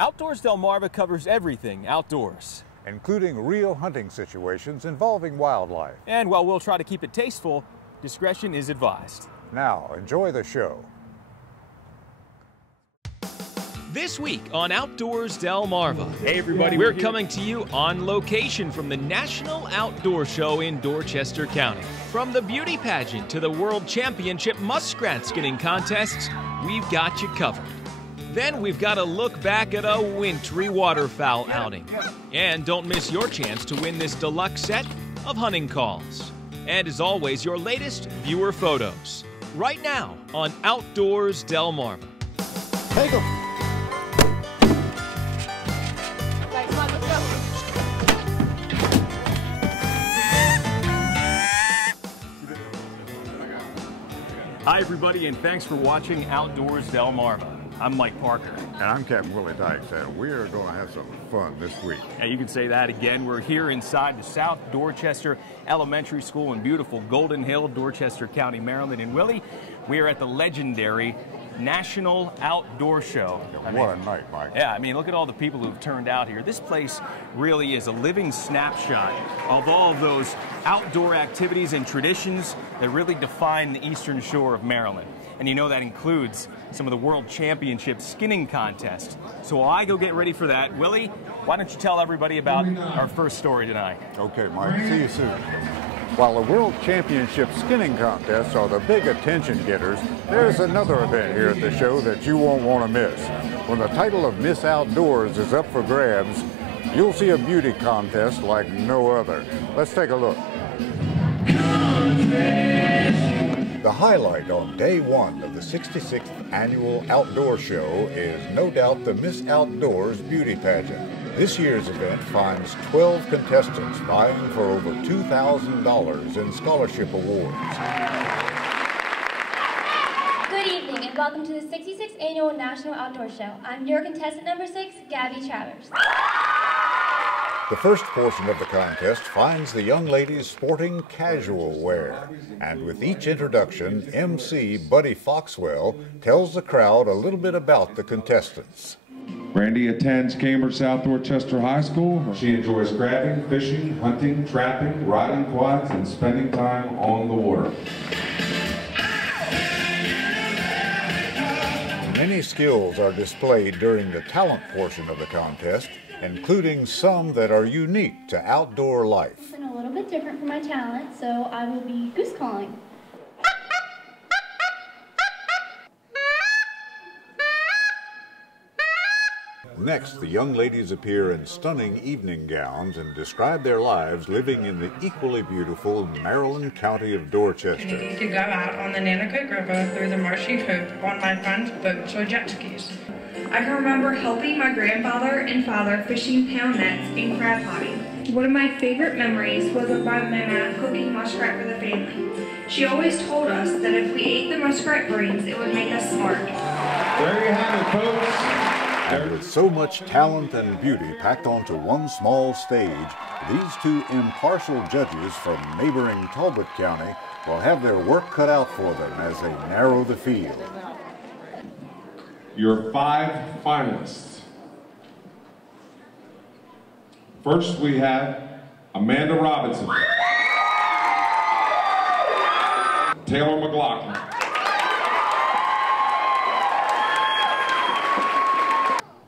Outdoors Delmarva covers everything outdoors, including real hunting situations involving wildlife. and while we'll try to keep it tasteful, discretion is advised. Now, enjoy the show. This week on Outdoors Delmarva. Hey everybody, We're coming to you on location from the National Outdoor Show in Dorchester County. From the beauty pageant to the World Championship muskrat skinning contests, we've got you covered. Then we've got a look back at a wintry waterfowl outing. And don't miss your chance to win this deluxe set of hunting calls. And as always, your latest viewer photos. Right now on Outdoors Delmarva. Take 'em. Hi everybody, and thanks for watching Outdoors Delmarva. I'm Mike Parker. And I'm Captain Willie Dykes, and we are going to have some fun this week. And you can say that again. We're here inside the South Dorchester Elementary School in beautiful Golden Hill, Dorchester County, Maryland. And Willie, we are at the legendary National Outdoor Show. What a night, Mike. Yeah, I mean, look at all the people who've turned out here. This place really is a living snapshot of all of those outdoor activities and traditions that really define the eastern shore of Maryland. And you know that includes some of the World Championship skinning contests. So while I go get ready for that, Willie, why don't you tell everybody about our first story tonight? Okay, Mike. See you soon. While the World Championship skinning contests are the big attention getters, there's another event here at the show that you won't want to miss. When the title of Miss Outdoors is up for grabs, you'll see a beauty contest like no other. Let's take a look. The highlight on day one of the 66th Annual Outdoor Show is no doubt the Miss Outdoors Beauty Pageant. This year's event finds 12 contestants vying for over $2,000 in scholarship awards. Good evening and welcome to the 66th Annual National Outdoor Show. I'm your contestant number 6, Gabby Travers. The first portion of the contest finds the young ladies sporting casual wear. And with each introduction, MC Buddy Foxwell tells the crowd a little bit about the contestants. Brandy attends Cambridge South Dorchester High School. She enjoys crabbing, fishing, hunting, trapping, riding quads, and spending time on the water. Many skills are displayed during the talent portion of the contest, including some that are unique to outdoor life. Something a little bit different from my talent, so I will be goose calling. Next, the young ladies appear in stunning evening gowns and describe their lives living in the equally beautiful Maryland County of Dorchester. To go out on the Nanticoke River through the marshy hoop on my friend's boats or jet skis. I can remember helping my grandfather and father fishing pound nets and crab potting. One of my favorite memories was of my mama cooking muskrat for the family. She always told us that if we ate the muskrat brains, it would make us smart. There you have it, folks. And with so much talent and beauty packed onto one small stage, these two impartial judges from neighboring Talbot County will have their work cut out for them as they narrow the field. Your 5 finalists. First, we have Amanda Robinson, Taylor McLaughlin,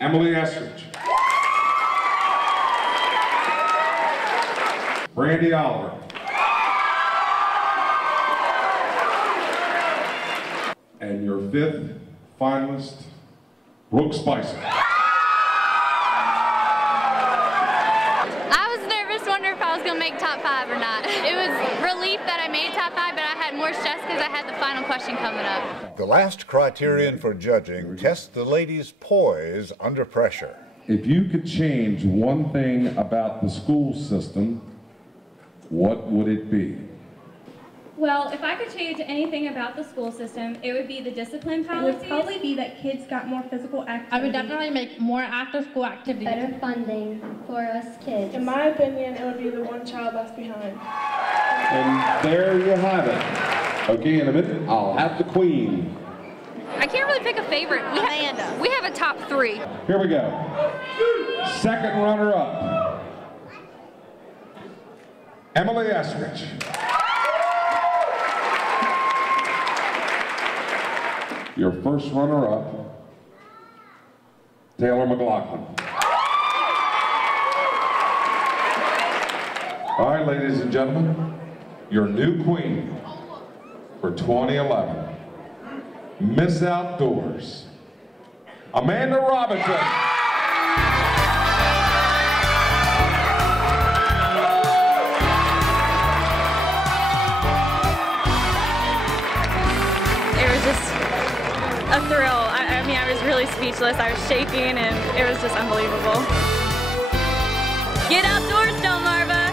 Emily Estridge, Brandy Oliver, and your 5th finalist, Brooke Spicer. I was nervous, wondering if I was going to make top 5 or not. It was relief that I made top 5, but I had more stress because I had the final question coming up. The last criterion for judging tests the ladies' poise under pressure. If you could change one thing about the school system, what would it be? Well, if I could change anything about the school system, it would be the discipline policies. It would probably be that kids got more physical activity. I would definitely make more after-school activities. Better funding for us kids. In my opinion, it would be the one child left behind. And there you have it. Okay, in a minute, I'll have the queen. I can't can't really pick a favorite. We have a top 3. Here we go. Second runner-up, Emily Eskridge. Your first runner-up, Taylor McLaughlin. All right, ladies and gentlemen, your new queen for 2011, Miss Outdoors, Amanda Robinson. A thrill. I mean, I was really speechless. I was shaking, and it was just unbelievable. Get outdoors, Delmarva!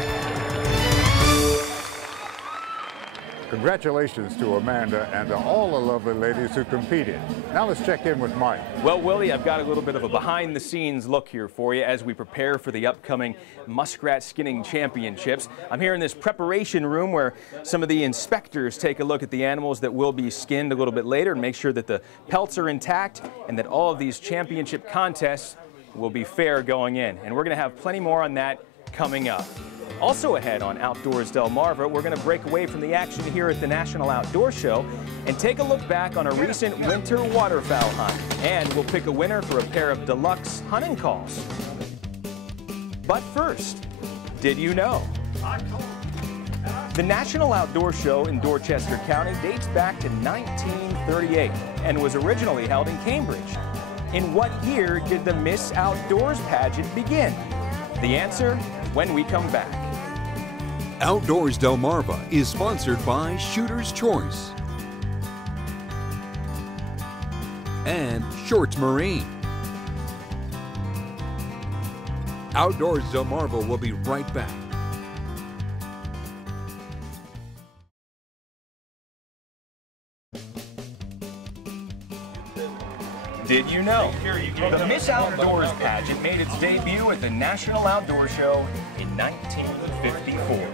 Congratulations to Amanda and to all the lovely ladies who competed. Now let's check in with Mike. Well, Willie, I've got a little bit of a behind-the-scenes look here for you as we prepare for the upcoming Muskrat Skinning Championships. I'm here in this preparation room where some of the inspectors take a look at the animals that will be skinned a little bit later and make sure that the pelts are intact and that all of these championship contests will be fair going in. And we're going to have plenty more on that coming up. Also ahead on Outdoors Delmarva, we're going to break away from the action here at the National Outdoor Show and take a look back on a recent winter waterfowl hunt. And we'll pick a winner for a pair of deluxe hunting calls. But first, did you know? The National Outdoor Show in Dorchester County dates back to 1938 and was originally held in Cambridge. In what year did the Miss Outdoors pageant begin? The answer when we come back. Outdoors Delmarva is sponsored by Shooter's Choice and Shorts Marine. Outdoors Delmarva will be right back. Did you know? The Miss Outdoors pageant made its debut at the National Outdoor Show in 1954.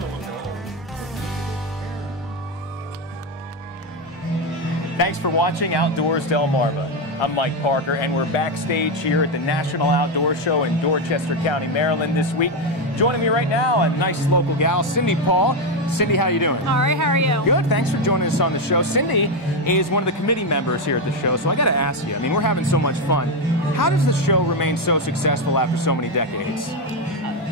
Thanks for watching Outdoors Delmarva. I'm Mike Parker, and we're backstage here at the National Outdoor Show in Dorchester County, Maryland this week. Joining me right now, a nice local gal, Cindy Paul. Cindy, how you doing? All right, how are you? Good, thanks for joining us on the show. Cindy is one of the committee members here at the show, so I got to ask you, I mean, we're having so much fun. How does the show remain so successful after so many decades?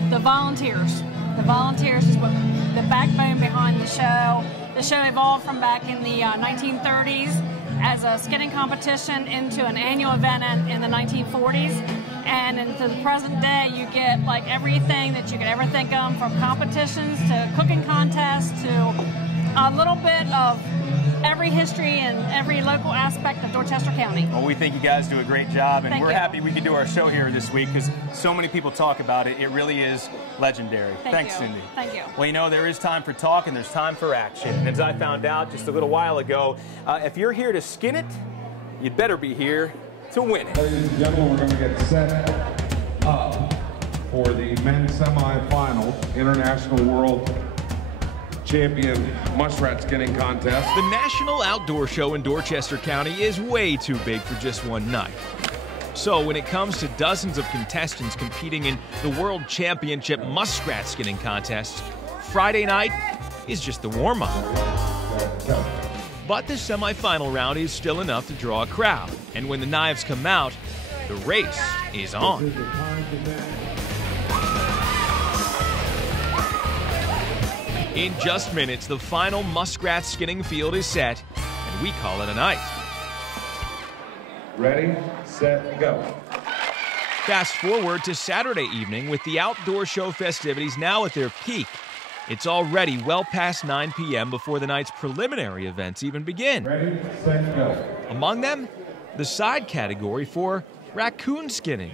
The volunteers. The volunteers is what the backbone behind the show. The show evolved from back in the 1930s as a skinning competition into an annual event in the 1940s. And into the present day, you get like everything that you could ever think of, from competitions to cooking contests to a little bit of every history and every local aspect of Dorchester County. Well, we think you guys do a great job, and we're happy we could do our show here this week because so many people talk about it. It really is legendary. Thanks, Cindy. Thank you. Well, you know, there is time for talk and there's time for action. And as I found out just a little while ago, if you're here to skin it, you'd better be here to win it. Ladies and gentlemen, we're going to get set up for the men's semifinal International World Champion Muskrat Skinning Contest. The National Outdoor Show in Dorchester County is way too big for just one night. So when it comes to dozens of contestants competing in the World Championship Muskrat Skinning Contest, Friday night is just the warm-up. But the semifinal round is still enough to draw a crowd, and when the knives come out, the race is on. In just minutes, the final muskrat skinning field is set, and we call it a night. Ready, set, go. Fast forward to Saturday evening with the outdoor show festivities now at their peak. It's already well past 9 p.m. before the night's preliminary events even begin. Ready, set, go. Among them, the side category for raccoon skinning.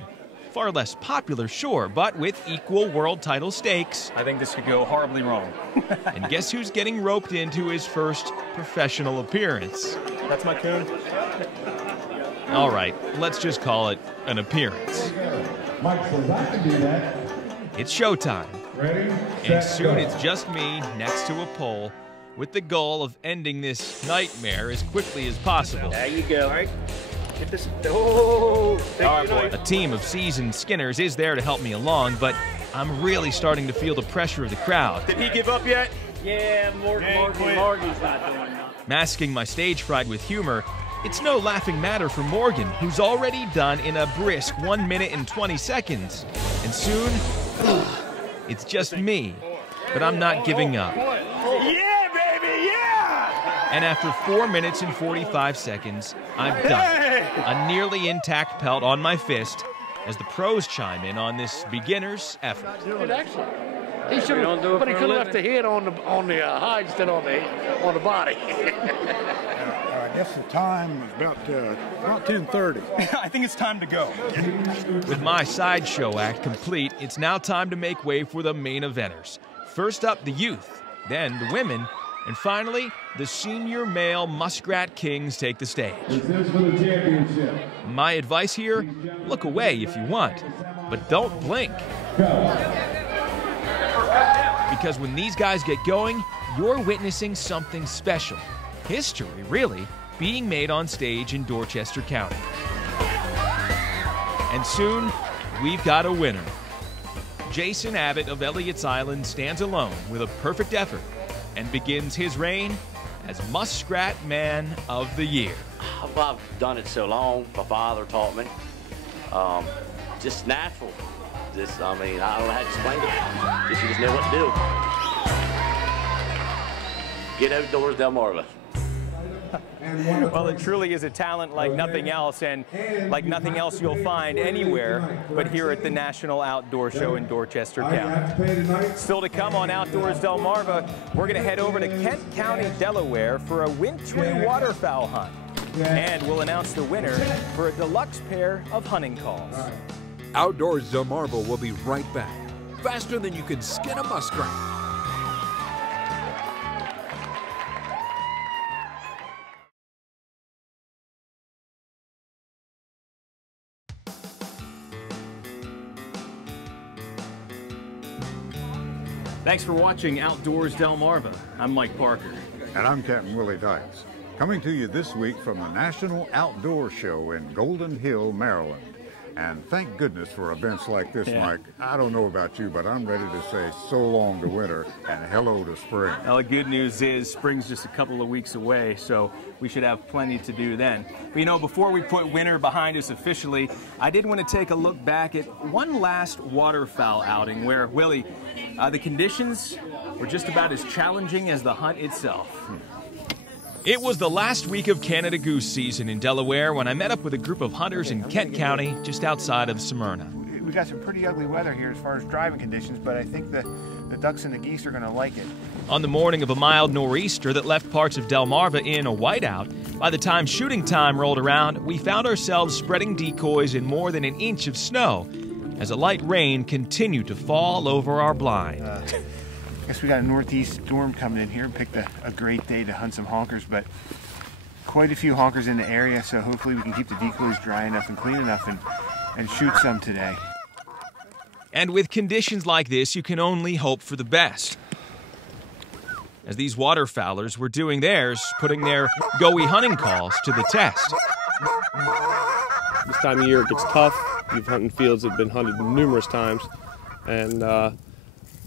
Far less popular, sure, but with equal world title stakes. I think this could go horribly wrong. And guess who's getting roped into his first professional appearance? That's my coon. All right, let's just call it an appearance. Mike says I can do that. It's showtime. Ready, And set, soon go. it's just me next to a pole with the goal of ending this nightmare as quickly as possible. There you go. All right. Get this. Oh, A team of seasoned skinners is there to help me along, but I'm really starting to feel the pressure of the crowd. Did he give up yet? Yeah, Morgan's not doing it. Masking my stage fright with humor, it's no laughing matter for Morgan, who's already done in a brisk 1 minute and 20 seconds. And soon, it's just me. But I'm not giving up. Yeah, baby, yeah! And after 4 minutes and 45 seconds, I'm done. A nearly intact pelt on my fist as the pros chime in on this beginner's effort. Good, excellent. He should have, but he could have left the head on the hide instead on the body. I guess the time is about 10:30. I think it's time to go. With my sideshow act complete, it's now time to make way for the main eventers. First up, the youth, then the women, and finally, the senior male Muskrat Kings take the stage. This is for the championship. My advice here, look away if you want, but don't blink. Because when these guys get going, you're witnessing something special. History, really, being made on stage in Dorchester County. And soon, we've got a winner. Jason Abbott of Elliott's Island stands alone with a perfect effort and begins his reign as Muskrat Man of the Year. I've done it so long, my father taught me. Just natural. I don't know how to explain it. You just know what to do. Get outdoors, Delmarva. Well, it truly is a talent like nothing else, and like nothing else you'll find anywhere but here at the National Outdoor Show in Dorchester County. Still to come on Outdoors Delmarva, we're going to head over to Kent County, Delaware for a wintry waterfowl hunt. And we'll announce the winner for a deluxe pair of hunting calls. Outdoors Delmarva will be right back, faster than you can skin a muskrat. Thanks for watching Outdoors Delmarva. I'm Mike Parker. And I'm Captain Willie Dykes. Coming to you this week from the National Outdoor Show in Golden Hill, Maryland. And thank goodness for events like this, Mike. I don't know about you, but I'm ready to say so long to winter and hello to spring. Well, the good news is spring's just a couple of weeks away, so we should have plenty to do then. But you know, before we put winter behind us officially, I did want to take a look back at one last waterfowl outing where, Willie, the conditions were just about as challenging as the hunt itself. It was the last week of Canada goose season in Delaware when I met up with a group of hunters in Kent County, just outside of Smyrna. We got some pretty ugly weather here as far as driving conditions, but I think the ducks and the geese are going to like it. On the morning of a mild nor'easter that left parts of Delmarva in a whiteout, by the time shooting time rolled around, we found ourselves spreading decoys in more than an inch of snow as a light rain continued to fall over our blind. I guess we got a northeast storm coming in here and picked a great day to hunt some honkers, but quite a few honkers in the area, so hopefully we can keep the decoys dry enough and clean enough and shoot some today. And with conditions like this, you can only hope for the best. As these waterfowlers were doing theirs, putting their go-y hunting calls to the test. This time of year it gets tough. You've hunted fields that have been hunted numerous times, and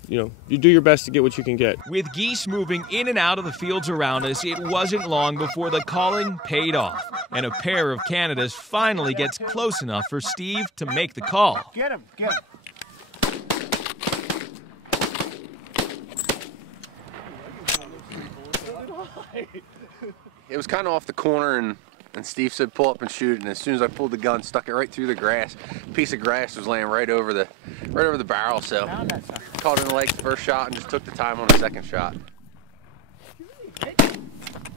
you know, you do your best to get what you can get. With geese moving in and out of the fields around us, it wasn't long before the calling paid off, and a pair of Canadas finally gets close enough for Steve to make the call. Get him, get him. It was kind of off the corner, and Steve said pull up and shoot, and as soon as I pulled the gun, stuck it right through the grass. A piece of grass was laying right over the barrel, so caught it in the leg the first shot and just took the time on the second shot.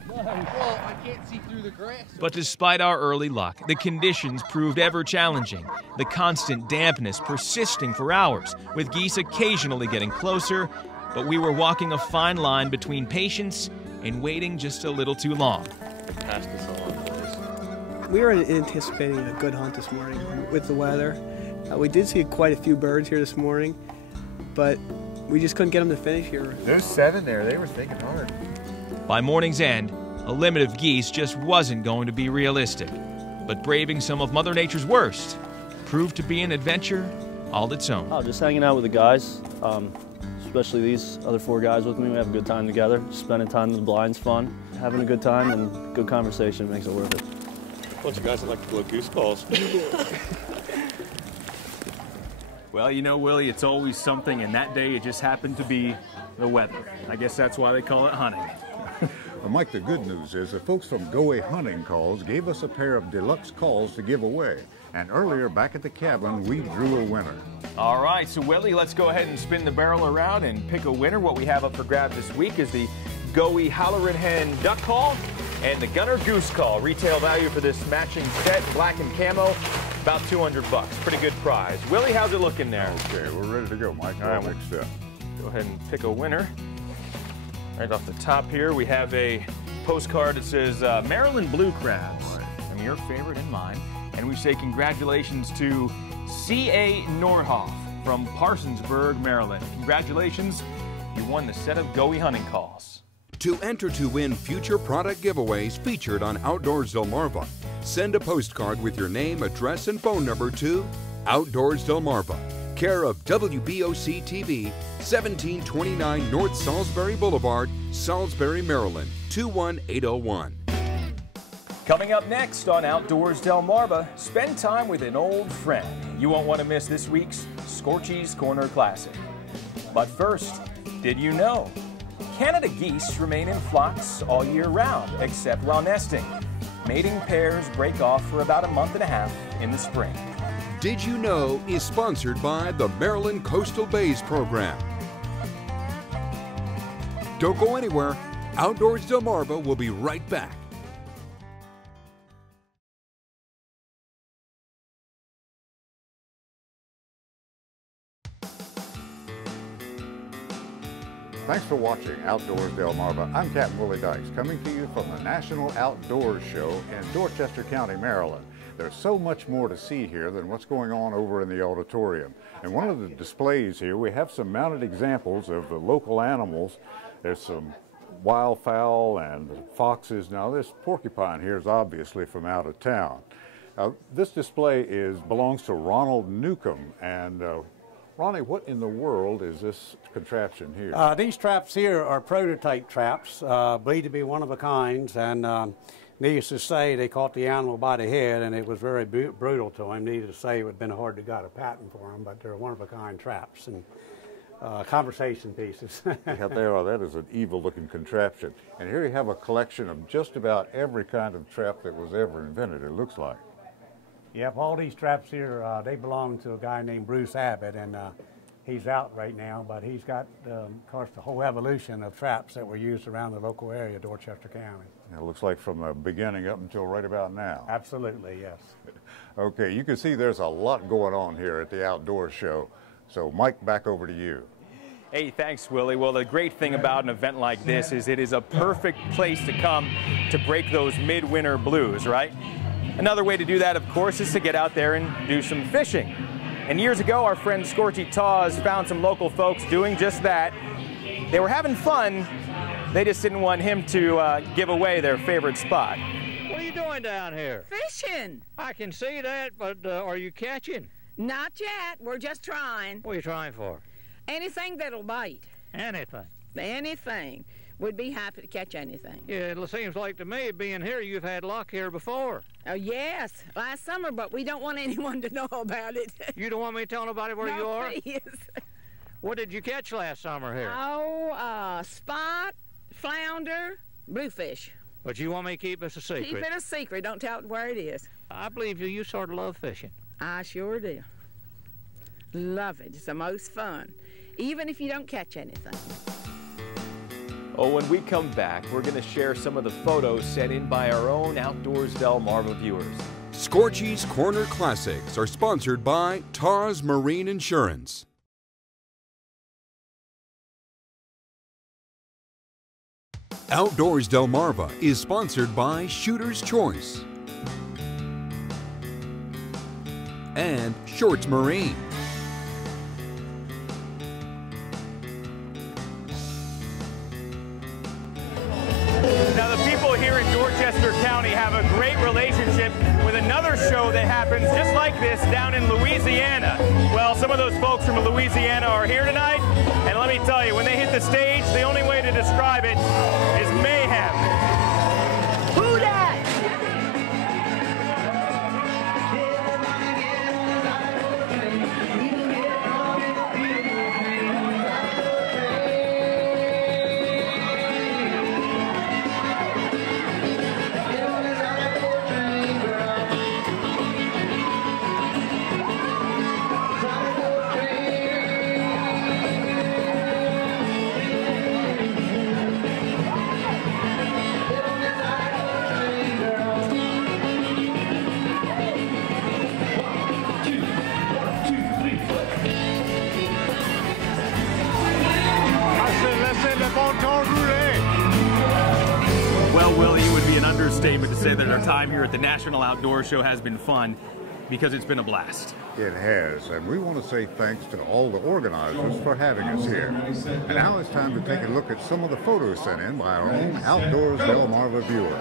Well, I can't see through the grass. But despite our early luck, the conditions proved ever challenging, the constant dampness persisting for hours, with geese occasionally getting closer, but we were walking a fine line between patience and waiting just a little too long. We were anticipating a good hunt this morning with the weather. We did see quite a few birds here this morning, but we just couldn't get them to finish here. There's 7 there. They were thinking hard. By morning's end, a limit of geese just wasn't going to be realistic. But braving some of Mother Nature's worst proved to be an adventure all its own. Oh, just hanging out with the guys, especially these other 4 guys with me. We have a good time together. Just spending time in the blind's fun. Having a good time and good conversation makes it worth it. Bunch of guys that like to blow goose calls. Well, you know, Willie, it's always something, and that day it just happened to be the weather. I guess that's why they call it hunting. Well, Mike, the good news is the folks from Go Away Hunting Calls gave us a pair of deluxe calls to give away. And earlier, back at the cabin, we drew a winner. All right, so Willie, let's go ahead and spin the barrel around and pick a winner. What we have up for grabs this week is the Goey Halloran Hen Duck Call and the Gunner Goose Call. Retail value for this matching set, black and camo, about $200. Pretty good prize. Willie, how's it looking there? Okay, we're ready to go, Mike. All right, All mixed up. Go ahead and pick a winner. Right off the top here, we have a postcard that says Maryland Blue Crabs. I mean, your favorite and mine. And we say congratulations to C.A. Nordhoff from Parsonsburg, Maryland. Congratulations, you won the set of Goey Hunting Calls. To enter to win future product giveaways featured on Outdoors Delmarva, send a postcard with your name, address, and phone number to Outdoors Delmarva, care of WBOC-TV, 1729 North Salisbury Boulevard, Salisbury, Maryland, 21801. Coming up next on Outdoors Delmarva, spend time with an old friend. You won't want to miss this week's Scorchy's Corner Classic. But first, did you know? Canada geese remain in flocks all year round, except while nesting. Mating pairs break off for about a month and a half in the spring. Did You Know is sponsored by the Maryland Coastal Bays Program. Don't go anywhere. Outdoors Delmarva will be right back. Thanks for watching Outdoors Delmarva. I'm Captain Willie Dykes, coming to you from the National Outdoors Show in Dorchester County, Maryland. There's so much more to see here than what's going on over in the auditorium. And one of the displays here, we have some mounted examples of the local animals. There's some wildfowl and foxes. Now this porcupine here is obviously from out of town. This display belongs to Ronald Newcomb, and Ronnie, what in the world is this contraption here? These traps here are prototype traps, believed to be one of a kind, and needless to say, they caught the animal by the head, and it was very brutal to him. Needless to say, it would have been hard to get a patent for them, but they're one of a kind traps and conversation pieces. Yeah, they are. That is an evil-looking contraption. And here you have a collection of just about every kind of trap that was ever invented, it looks like. Yep, all these traps here, they belong to a guy named Bruce Abbott, and he's out right now, but he's got, of course, the whole evolution of traps that were used around the local area, Dorchester County. It looks like from the beginning up until right about now. Absolutely, yes. Okay, you can see there's a lot going on here at the Outdoor Show. So, Mike, back over to you. Hey, thanks, Willie. Well, the great thing about an event like this is it is a perfect place to come to break those midwinter blues, right? Another way to do that, of course, is to get out there and do some fishing. And years ago, our friend Scorchy Taws found some local folks doing just that. They were having fun. They just didn't want him to give away their favorite spot. What are you doing down here? Fishing. I can see that, but are you catching? Not yet. We're just trying. What are you trying for? Anything that'll bite. Anything? Anything. We'd be happy to catch anything. Yeah, it seems like to me, being here, you've had luck here before. Oh, yes. Last summer, but we don't want anyone to know about it. You don't want me to tell nobody where you are? Please. What did you catch last summer here? Oh, spot, flounder, bluefish. But you want me to keep this a secret? Keep it a secret. Don't tell it where it is. I believe you sort of love fishing. I sure do. Love it. It's the most fun, even if you don't catch anything. Oh, when we come back, we're going to share some of the photos sent in by our own Outdoors Delmarva viewers. Scorchy's Corner Classics are sponsored by Tars Marine Insurance. Outdoors Delmarva is sponsored by Shooter's Choice and Shorts Marine. Now, the people here in Dorchester County have a great relationship with another show that happens just like this down in Louisiana. Well, some of those folks from Louisiana are here tonight, and let me tell you, when they hit the stage, the only way to describe it is mayhem. Who dat? Well, Willie, it would be an understatement to say that our time here at the National Outdoor Show has been fun, because it's been a blast. It has, and we want to say thanks to all the organizers for having us here. And now it's time to take a look at some of the photos sent in by our own Outdoors Delmarva viewers.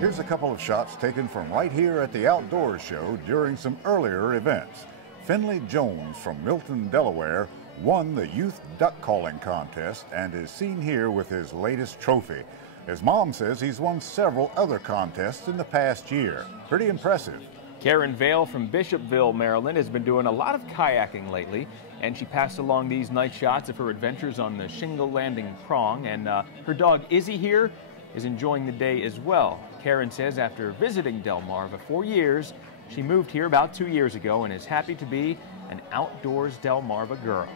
Here's a couple of shots taken from right here at the Outdoors Show during some earlier events. Finley Jones from Milton, Delaware, won the Youth Duck Calling Contest and is seen here with his latest trophy. His mom says he's won several other contests in the past year. Pretty impressive. Karen Vail from Bishopville, Maryland, has been doing a lot of kayaking lately, and she passed along these nice shots of her adventures on the Shingle Landing Prong, and her dog Izzy here is enjoying the day as well. Karen says after visiting Delmarva for years, she moved here about 2 years ago and is happy to be an Outdoors Delmarva girl.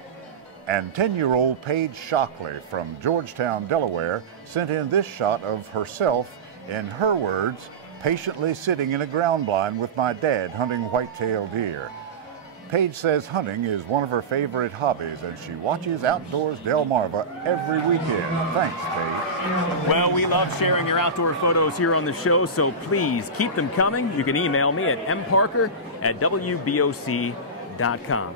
And 10-year-old Paige Shockley from Georgetown, Delaware, sent in this shot of herself, in her words, patiently sitting in a ground blind with my dad hunting white-tailed deer. Paige says hunting is one of her favorite hobbies, and she watches Outdoors Delmarva every weekend. Thanks, Paige. Well, we love sharing your outdoor photos here on the show, so please keep them coming. You can email me at mparker@wboc.com.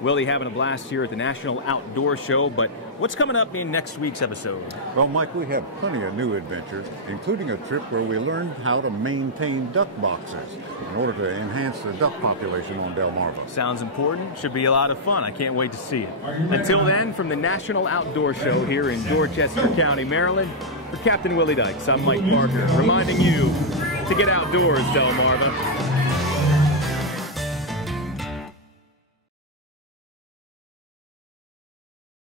Willie, having a blast here at the National Outdoor Show, but what's coming up in next week's episode? Well, Mike, we have plenty of new adventures, including a trip where we learned how to maintain duck boxes in order to enhance the duck population on Delmarva. Sounds important. Should be a lot of fun. I can't wait to see it. Until then, from the National Outdoor Show here in Dorchester County, Maryland, for Captain Willie Dykes, I'm Mike Parker, reminding you to get outdoors, Delmarva.